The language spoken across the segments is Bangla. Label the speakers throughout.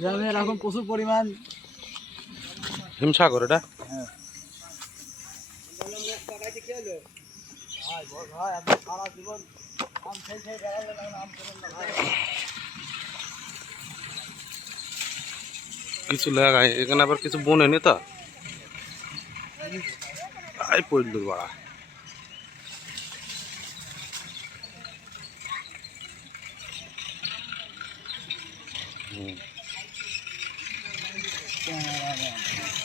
Speaker 1: গ্রামে এরকম প্রচুর পরিমাণ
Speaker 2: হিমসাগর, এটা?
Speaker 1: ভাই
Speaker 2: কিছু লাগাই এখানে আবার কিছু বনে নি তো? আই পড়ল বাড়া। হুম।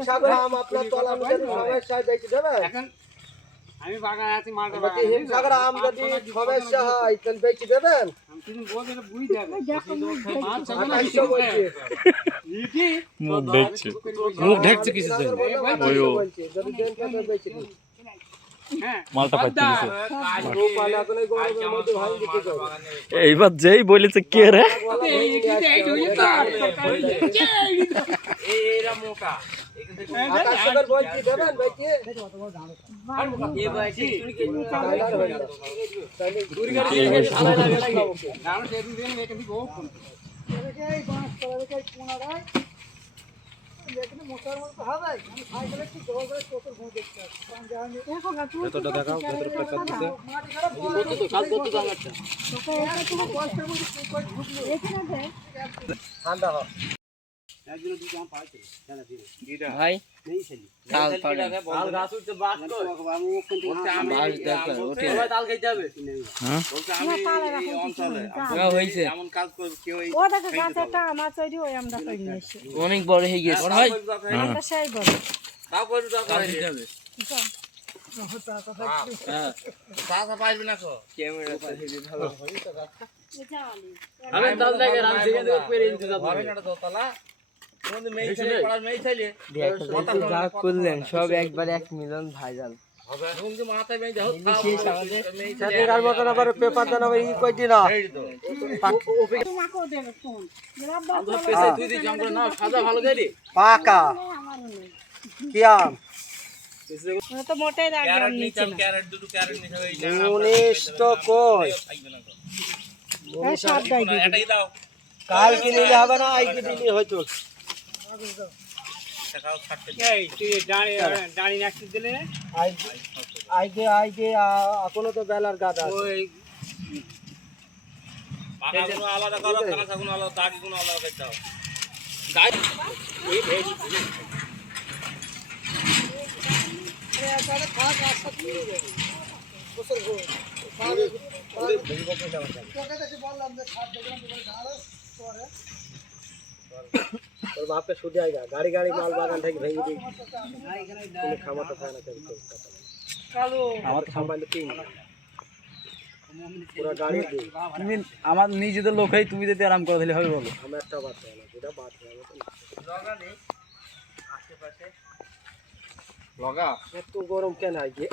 Speaker 2: সাগরের হাতের হিমসাগর
Speaker 1: আমি বাগান আছি
Speaker 3: আম যদি সমস্যা হয় তাহলে বেশি দেবেন?
Speaker 1: তুমি বলতে বুঝ যাবে।
Speaker 3: আঠাইশশো বলছি।
Speaker 2: মুখ দেখছে। মুখ দেখছে কিছু
Speaker 3: যদি দেন তাহলে
Speaker 2: মালটা এইবার যেই বলেছে কে রে
Speaker 3: করে বলছি দেবেন বেশি
Speaker 2: ভেতরটা দেখাও ভেতরটা কাট দিতে।
Speaker 3: ঠান্ডা হয়
Speaker 1: ভাই তাল তাল গাছ উঠতে বাস কর। বাস দরকার ওঠে তাল খাইতে হবে
Speaker 2: হ্যাঁ?
Speaker 1: হ্যাঁ হইছে
Speaker 4: ও দেখো গাছটা আমার তৈরি ওই আমরা তৈরি হয়েছে
Speaker 1: অনেক বড় হয়ে গেছে ভাই
Speaker 4: আমরা সেই বড়।
Speaker 1: তাল খাইতে হবে হ্যাঁ। ক্যামেরা হেভি ভালো। আমি তাল দেখে রাম থেকে দেখে পেরে ইন্তজার
Speaker 5: যা করলেন সব একবার এক মিলন ভাইজাল
Speaker 3: সেদিনকার মতন আবার পেপার দেন আবার ই কইটি না
Speaker 4: তোমাকেও দেবে ফোন
Speaker 3: পাকা। কি
Speaker 4: তো মোটেই রাখবে নিচে না।
Speaker 3: উনিশ তো কই?
Speaker 4: এই সব দাই দিবি
Speaker 3: কাল কি নিলে হবে না আজকে দিলে। হয়তো আজকে আজকে আজকে আ- এখনও তো বেলার গাদ আছে। তোর বাপকে শুধু আইগা গাড়ি গাড়ি মাল বাগান থেকে ভেঙে দিই তুমি না কেন আমার সামান্য তিন। পুরো গাড়ি দিই
Speaker 1: তুমি আমার নিজেদের লোক হয়ে তুমি যদি আরাম করে দিলে হবে বলো।
Speaker 3: আমি একটা বাদ দেয় না যেটা বাদ দেয়
Speaker 2: লগা?
Speaker 3: এত গরম কেন আজকে?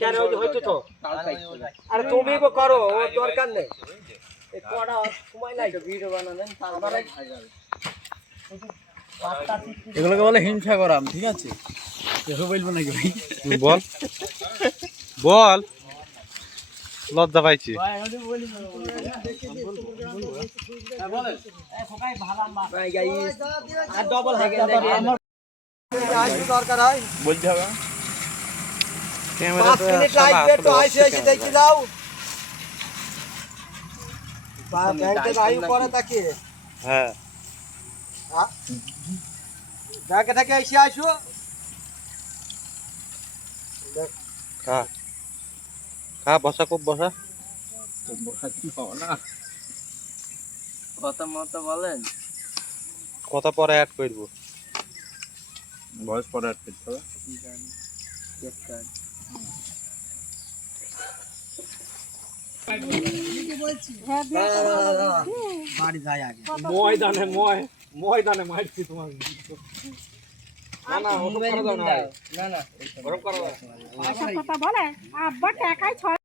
Speaker 3: কেন তো? আরে তুমি করো ওর দরকার নেই। কটা সময় লাগে ভিডিও বানালেন আমার
Speaker 1: এগুলোকে বলে হিংসা করাম ঠিক আছে? দেখো বলব নাকি ভাই?
Speaker 2: বল। বল। লজ্জা পাইছি।
Speaker 3: হয়
Speaker 1: বলতে হবে।
Speaker 3: লাগবে তো দেখি যাও ব্যাংকে আয়ু তাকে
Speaker 2: হ্যাঁ।
Speaker 3: ব্যাংকে থেকে এসে আসো।
Speaker 2: খা খা বসা খুব বসা।
Speaker 5: কথা মতো বলেন।
Speaker 2: কথা পরে অ্যাড করব
Speaker 1: বয়স পরে আর করতে হবে
Speaker 4: হ্যাঁ দিয়ে
Speaker 3: বাড়ি যায় আগে।
Speaker 4: ময়দানে
Speaker 3: ময়দানে মারছি তোমাকে। না না ওটা করে দাও না।
Speaker 5: না না
Speaker 3: গরম করো
Speaker 4: কথা বলে? আব্বা টাকায় ছয়